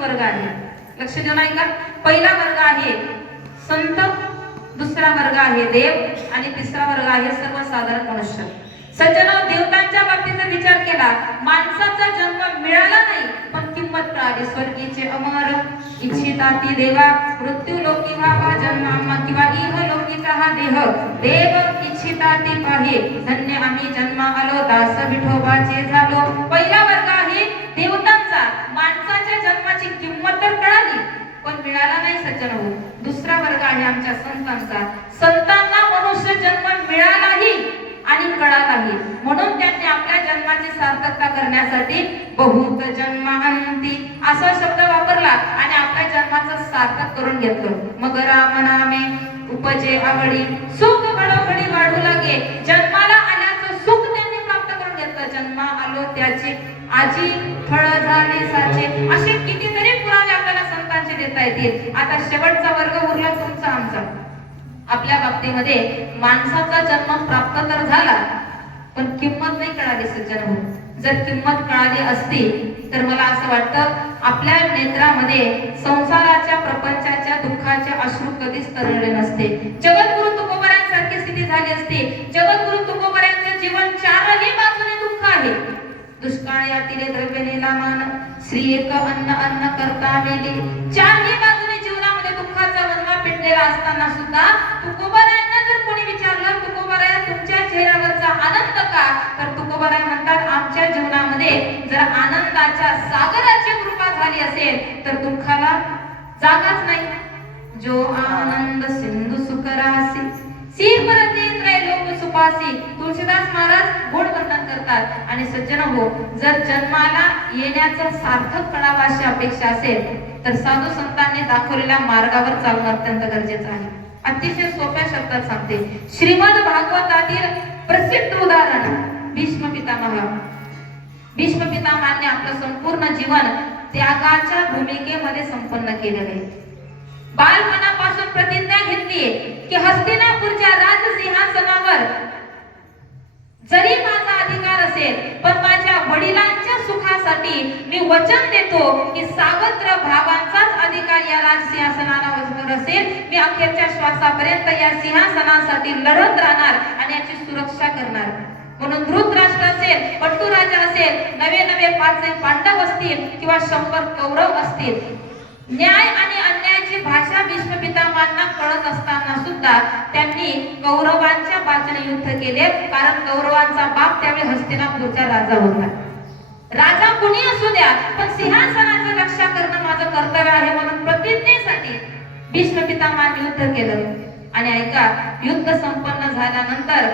वर्ग आहे. लक्ष देऊन ऐका पहिला वर्ग आहे संत दुसरा वर्ग आहे देव आणि तिसरा वर्ग आहे सर्वसाधारण मनुष्य. सज्जन देवतांच्या बाबतीत विचार केला माणसाचा जन्म मिळाला नाही पण किंमत मिळाली. स्वर्गीचे अमर इच्छिता ती देवा मृत्यू लोकी व्हावा जन्म किंवा इह लोकीचा हा देह. देव इच्छिता ती पाहे धन्य आम्ही जन्म आलो दास विठोबाचे झालो. पहिला वर्ग आहे देवतांचा माणसाच्या जन्माची किंमत तर कळाली पण मिळाला नाही सज्जन हो दुसरा वर्ग आहे आमच्या संतांचा. संतांना मनुष्य जन्म मिळालाही आणि कळालाही. म्हणून त्यांनी आपल्या जन्माची सार्थकता करण्यासाठी बहुत जन्मांती असा शब्द वापरला आणि आपल्या जन्माचं सार्थक करून घेतलं. मग राम नामे उपजे आवडी सुख घडोघडी वाढू लागे. जन्माला आल्याचं सुख त्यांनी प्राप्त करून घेतलं. जन्मा आलो त्याचे आजी फळ झाले साचे. असे कितीतरी पुरावे लक्ष देता येतील. आता शेवटचा वर्ग उरला तुमचा आमचा. आपल्या बाबतीमध्ये माणसाचा जन्म प्राप्त तर झाला पण किंमत नाही कळाली सज्जन हो जर किंमत कळाली असती तर मला असं वाटतं आपल्या नेत्रामध्ये संसाराच्या प्रपंचाच्या दुःखाचे अश्रू कधीच तरळले नसते. जगद्गुरु तुकोबऱ्यांसारखी स्थिती झाली असते. जगद्गुरु तुकोबऱ्यांचं जीवन चारही बाजूने दुःख आहे. दुष्काळ यातील द्रव्य मान श्री एक अन्न अन्न करता मेले चारही बाजूने जीवनामध्ये दुःखाचा वनवा पेटलेला असताना सुद्धा तुकोबरायांना जर कोणी विचारलं तुकोबराया तुमच्या चेहऱ्यावरचा आनंद का? तर तुकोबराय म्हणतात आमच्या जीवनामध्ये जर आनंदाच्या सागराची कृपा झाली असेल तर दुःखाला जागाच नाही. जो आनंद सिंधू सुखरासी सीर परते त्रैलोक सुपासी तुळशीदास महाराज गोड वर्णन करतात. आणि सज्जन हो जर जन्माला येण्याचा सार्थक कळावं अशी अपेक्षा असेल तर साधू संतांनी दाखवलेल्या मार्गावर चालणं अत्यंत गरजेचं आहे. अतिशय सोप्या शब्दात सांगते. श्रीमद भागवतातील प्रसिद्ध उदाहरण भीष्म पितामह. भीष्म पितामहाने आपलं संपूर्ण जीवन त्यागाच्या भूमिकेमध्ये संपन्न केलेलं आहे. बालपणापासून प्रतिज्ञा घेतलीये की हस्तिनापूरच्या राजसिंहासनावर जरी माझा अधिकार असेल पण माझ्या वडिलांच्या सुखासाठी मी वचन देतो की सावत्र भावांचाच अधिकार या राजसिंहासनावर असेल मी अखेरच्या श्वासापर्यंत या सिंहासनासाठी लढत राहणार आणि याची सुरक्षा करणार. म्हणून धृतराष्ट्र असेल पट्टू राजा असेल नवे नवे पाच पांडव असतील किंवा शंभर कौरव असतील न्याय आणि अन्यायाची भाषा भीष्म कळत असताना सुद्धा त्यांनी कौरवांच्या बाजूने युद्ध केले. कारण कौरवांचा बाप त्यावेळी हस्तिनापूरचा राजा होता. राजा कुणी असू द्या पण सिंहासनाचं रक्षा करणं माझं कर्तव्य आहे म्हणून प्रतिज्ञेसाठी भीष्मपितामांनी युद्ध केलं. आणि ऐका युद्ध संपन्न झाल्यानंतर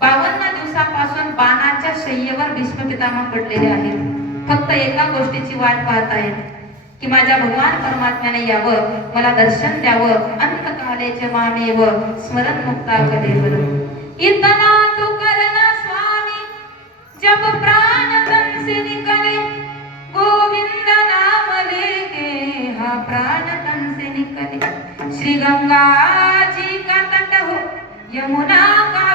बावन्न दिवसापासून बाणाच्या शय्येवर भीष्मपितामा पडलेले आहेत. फक्त एका गोष्टीची वाट पाहत आहेत की माझ्या भगवान परमात्म्याने यावं मला दर्शन द्यावं अंतकालेचे मामेव स्मरण मुक्ता कदेवर इतना तो करना स्वामी जब प्राण तन से निकले गोविंद नाम लेके हा प्राण तन से निकले. श्री गंगा जी का तट हो यमुना का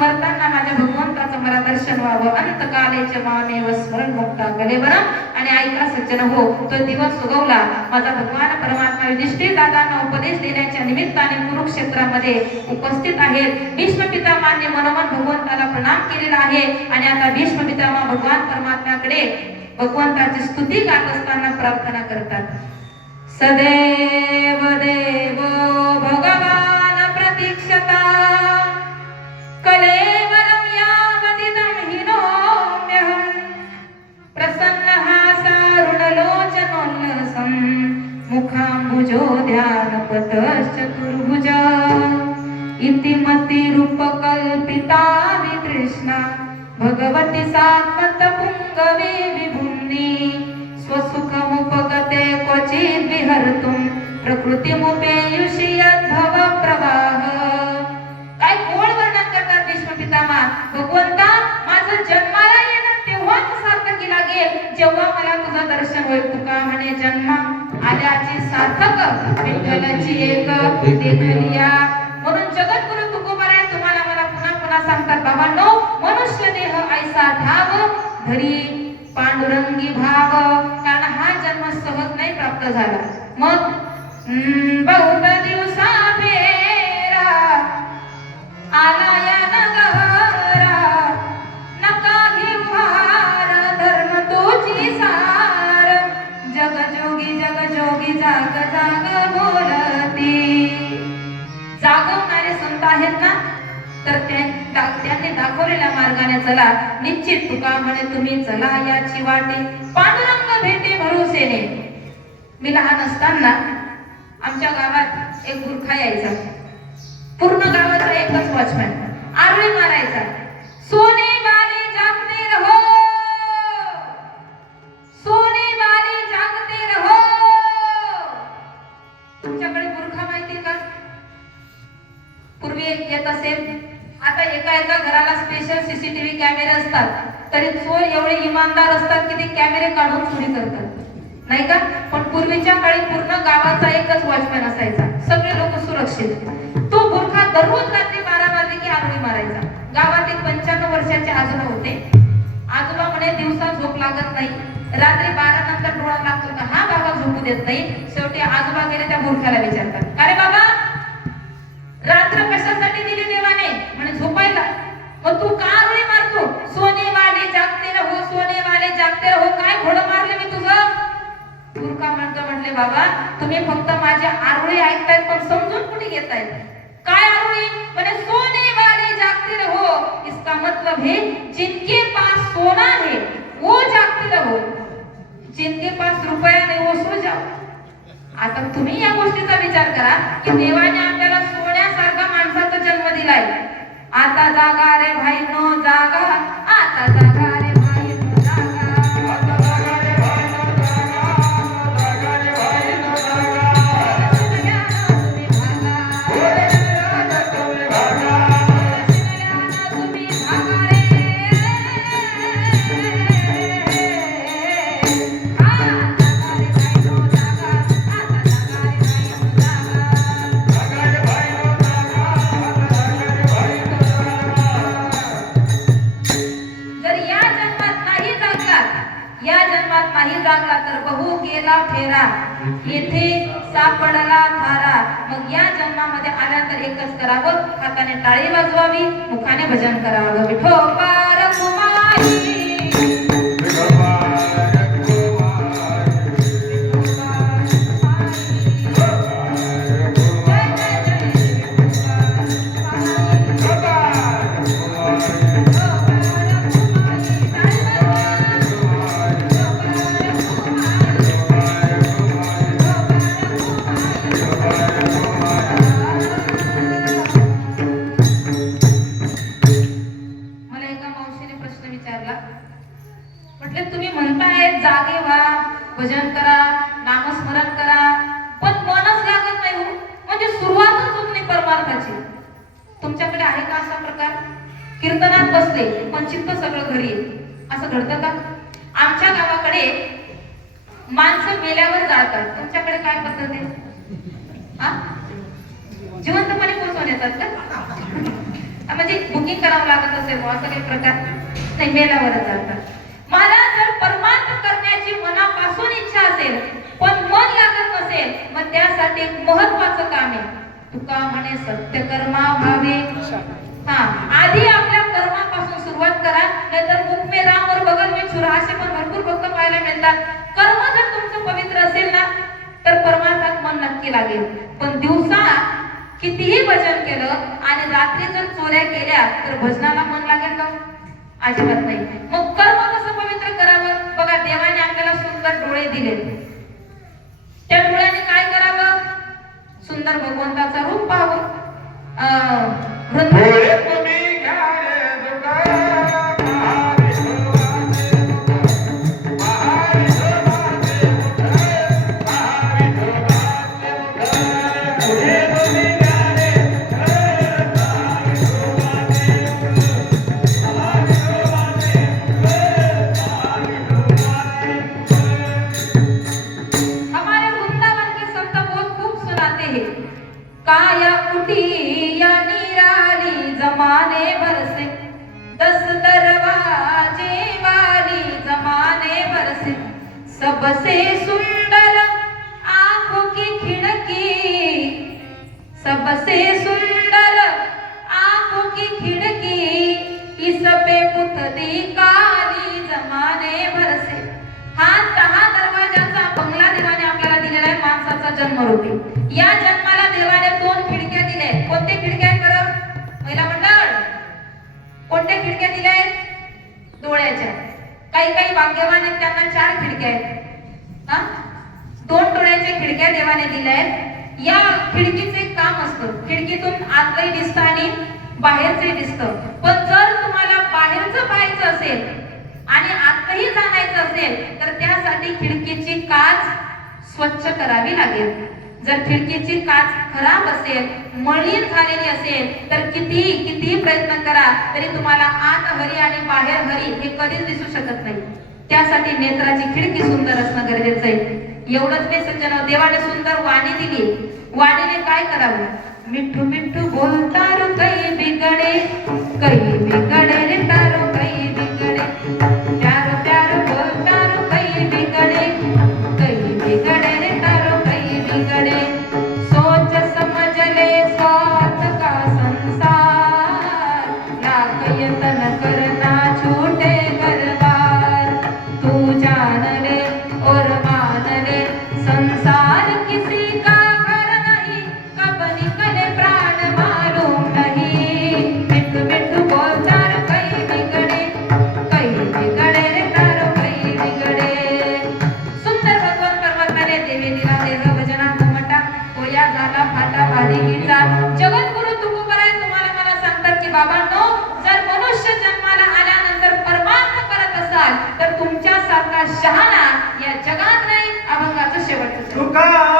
मरताना माझ्या भगवंताचं मला दर्शन व्हावं. अंतकालेचे मामेव स्मरण मुक्ता गलेवर आणि ऐका सज्जन हो तो दिवस उगवला. माझा भगवान परमात्मा युधिष्ठिर दादांना उपदेश देण्याच्या निमित्ताने कुरुक्षेत्रामध्ये उपस्थित आहेत. भीष्म पितामहांनी मनोमन भगवंताला प्रणाम केलेला आहे. आणि आता भीष्म पितामा भगवान परमात्म्याकडे भगवंताची स्तुती गात असताना प्रार्थना करतात. सदैव देवो भगवान प्रतीक्षता। कलेवरं यावदिदं हिनोम्यहं प्रसन्नः सारुणलोचनोल्लसं मुखाम्बुजो ध्यानपतश्चतुर्भुज इति मतिरूपकल्पिता वितृष्णा। भगवति सात्मतपुङ्गवे प्रकृतिमुपेयुषि भव प्रवाह काय गोड वर्णन करतात भीष्म पितामा भगवंता माझं जन्माला जेव्हा मला तुझं दर्शन होईल तुका म्हणे जन्म. आल्याची सार्थक विठ्ठलाची एक देखलिया म्हणून जगद्गुरु तुकोबाराय तुम्हाला मला पुन्हा पुन्हा सांगतात बाबांनो मनुष्य देह ऐसा धाव धरी पांडुरंगी भाव. कारण हा जन्म सहज नाही प्राप्त झाला. मग बहुत दिवसा फेरा आला या नगरा नका घेऊ हार धर्म तोची सार जग जोगी जग जोगी जाग जाग बोलती. जागवणारे संत आहेत ना? तर त्या- त्यांनी दाखवलेल्या मार्गाने चला. निश्चित तुका म्हणे तुम्ही चला याची वाटे. पांडुरंग भेटे भरोसेने. मी लहान असताना काढून चोरी करतात. नाही का? पण पूर्वीच्या काळी पूर्ण गावाचा एकच वॉचमॅन असायचा. सगळे लोक सुरक्षित. तो बुरखा दररोज रात्री बारा वाजले की आरोळी मारायचा. गावात एक पंच्याण्णव वर्षाचे आजोबा होते. आजोबा म्हणे दिवसा झोप लागत नाही. रात्री बारा नंतर डोळा लागतो का? हा बाबा झोपू देत नाही. शेवटी आजोबा गेले त्या बुरख्याला विचारतात. अरे बाबा? रात्र कशासाठी दिली देवाने? म्हणे झोपायला. मग तू का आरोळी मारतो सोने वाले जागते रहो सोने हो काय घोडं मारले मी तुझं? मूर्खा म्हणतो म्हणले बाबा तुम्ही फक्त माझ्या आरोळी ऐकतायत पण समजून कुठे घेतायत? काय आरोळी? म्हणे सोने वाले जागते रहो. इसका मतलब है जिनके पास सोना है वो जागते रहो। जिनके पास रुपया नाही वो सो जाओ। आता तुम्ही या गोष्टीचा विचार करा की देवाने आपल्याला सोन्यासारखा माणसाचा जन्म दिलाय. आता जागा रे भाई नो गेला येथे सापडला थारा मग या जन्मामध्ये आल्यानंतर एकच करावं. हाताने टाळी वाजवावी मुखाने भजन करावं. विठो पार जागे व्हा भजन करा नामस्मरण करा. पण मनच लागत नाही हो. म्हणजे सुरुवातच होत नाही परमार्थाची. तुमच्याकडे आहे का असा प्रकार? कीर्तनात बसले पण चित्त सगळं घरी असं घडतं का? आमच्या गावाकडे माणसं मेल्यावर जातात तुमच्याकडे काय पद्धत आहे? जिवंतपणे पोहोचवून येतात का? म्हणजे बुकिंग करावं लागत असेल असं काही प्रकार? नाही मेल्यावरच जातात मला जर करण्याची मनापासून इच्छा असेल पण मन लागत नसेल मग त्यासाठी एक महत्वाचं काम आहे. तुका म्हणे सत्य कर्मा व्हावे. हा आधी आपल्या कर्मापासून सुरुवात करा नाहीतर मुख राम और बगल मी छुरा असे पण भरपूर भक्त पाहायला मिळतात. कर्म जर तुमचं पवित्र असेल ना तर परमार्थात मन नक्की लागेल. पण दिवसा कितीही भजन केलं आणि रात्री जर चोऱ्या केल्या तर भजनाला मन लागेल का? अजिबात नाही. मग कर्म कसं पवित्र करावं? बघा देवाने सुंदर डोळे दिले. त्या डोळ्याने काय करावं? सुंदर भगवंताचा रूप पाहावं. सबसे सुंदर आंखों की खिड़की। सबसे सुंदर आंखों की खिड़की। इस पे पुतली काली जमाने भरसे हा सहा दरवाजाचा बंगला देवाने आपल्याला दिलेला आहे माणसाचा जन्म रूपी या जन्माला देवाने दोन खिडक्या दिल्या आहेत. कोणत्या खिडक्या करत महिला मंडळ. कोणत्या खिडक्या दिल्या आहेत काही काही भाग्यवान आहेत त्यांना चार खिडक्या आहेत. हा? दोन डोळ्याच्या खिडक्या देवाने दिल्या आहेत. या खिडकीचे काम असतं. खिडकीतून आतही दिसतं आणि बाहेरचे दिसतं. पण जर तुम्हाला बाहेरचं पाहायचं असेल आणि आतही जाणायचं असेल तर त्यासाठी खिडकीची काच स्वच्छ करावी लागेल. जर खिडकीची काच खराब असेल मळीन झालेली असेल तर किती किती प्रयत्न करा तरी तुम्हाला आत हरी आणि बाहेर हरी हे कधीच दिसू शकत नाही. त्यासाठी नेत्राची खिडकी सुंदर असणं गरजेचं आहे. एवढंच मी सज्जन देवाने सुंदर वाणी दिली. वाणीने काय करावं? मिठू मिठू बोलता रो काही बिगडे काही बिगडे बाबांनो जर मनुष्य जन्माला आल्यानंतर परमार्थ करत असाल तर तुमच्यासारखा शहाणा या जगात नाही अभंगाचं शेवटचं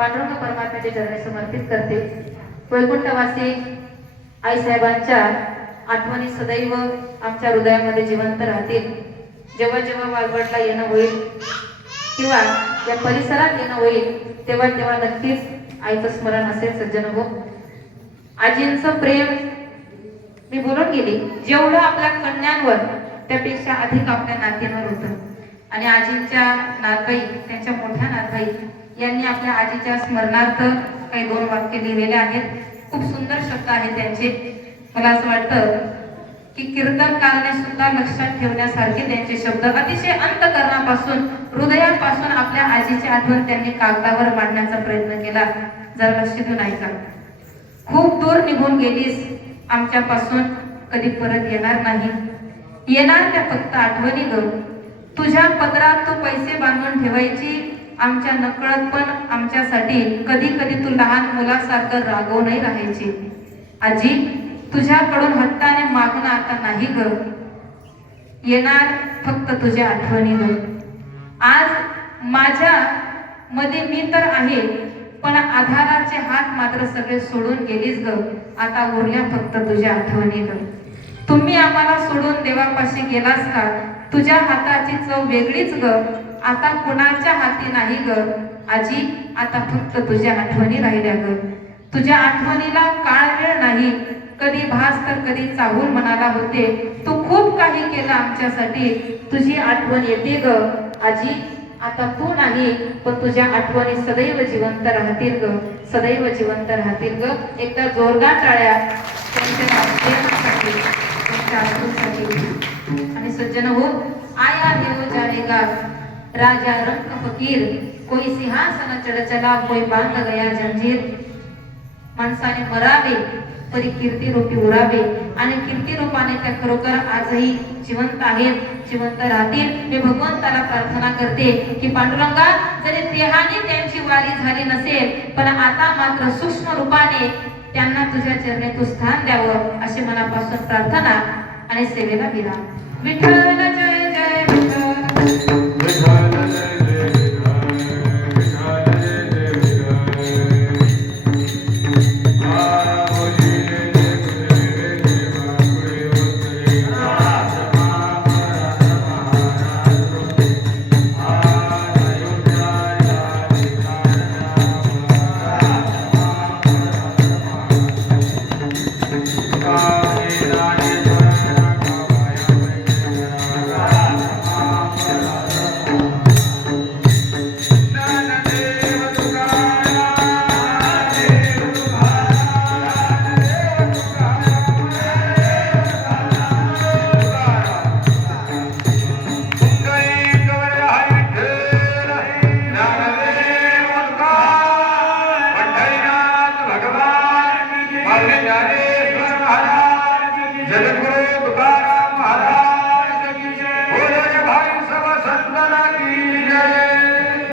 पांडुरंग परमात्म्याच्या चरणी समर्पित करते. वैकुंठवासी आईसाहेबांच्या आठवणी सदैव आमच्या हृदयामध्ये जिवंत राहतील. जेव्हा जेव्हा वालवडला येणं होईल किंवा या परिसरात येणं होईल तेव्हा तेव्हा नक्कीच आईचं स्मरण असेल सज्जन हो. आजींचं प्रेम मी बोलून गेली. जेवढं आपल्या कन्यांवर त्यापेक्षा अधिक आपल्या नातींवर होतं. आणि आजींच्या नातबाई त्यांच्या मोठ्या नातबाई यांनी आपल्या आजीच्या स्मरणार्थ काही दोन वाक्य लिहिलेले आहेत. खूप सुंदर शब्द आहेत त्यांचे. मला असं वाटतं की कीर्तनकारने सुद्धा लक्षात ठेवण्यासारखे त्यांचे शब्द अतिशय अंतकरणापासून हृदयापासून आपल्या आजीची आठवण त्यांनी कागदावर मांडण्याचा प्रयत्न केला. जर लक्ष देऊन ऐका. खूप दूर निघून गेलीस. आमच्यापासून कधी परत येणार नाही. येणार त्या फक्त आठवणी ग. तुझ्या पदरात तू पैसे बांधून ठेवायची आमच्या नकळत पण आमच्यासाठी कधी कधी तू लहान मुलासारखं रागवूनही राहायची. आजी तुझ्याकडून हट्टाने मागणं आता नाही ग. येणार फक्त तुझ्या आठवणीनं. आज माझ्या मध्ये मी तर आहे पण आधाराचे हात मात्र सगळे सोडून गेलीस ग. आता उरल्या फक्त तुझ्या आठवणी ग तुम्ही आम्हाला सोडून देवापाशी गेलास का? तुझ्या हाताची चव वेगळीच ग. आता कुणाच्या हाती नाही ग? आजी आता फक्त तुझ्या आठवणी राहिल्या ग. तुझ्या आठवणीला काळ वेळ नाही. कधी भास तर कधी चाहूल म्हणाला होते. तू खूप काही केलं आमच्यासाठी. तुझी आठवण येते ग. आजी आता तू नाही पण तुझ्या आठवणी सदैव जिवंत राहतील ग. सदैव जिवंत राहतील ग. एकदा जोरदार टाळ्या. त्यांच्या आणि सज्जन हो आया देव जानेगा राजा रंग फकीर कोई सिंहासन चढ चला कोई बांध गया जंजीर। माणसाने मरावे तरी कीर्ती रूपी उरावे आणि कीर्ती रूपाने त्या खरोखर आजही जिवंत आहेत जिवंत राहतील. मी भगवंताला प्रार्थना करते की पांडुरंगा जरी देहाने त्यांची वारी झाली नसेल पण आता मात्र सूक्ष्म रूपाने त्यांना तुझ्या चरणी तू स्थान द्यावं अशी मनापासून प्रार्थना आणि सेवेला विराम. विठ्ठल जय जय विठ्ठल.